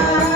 Yeah.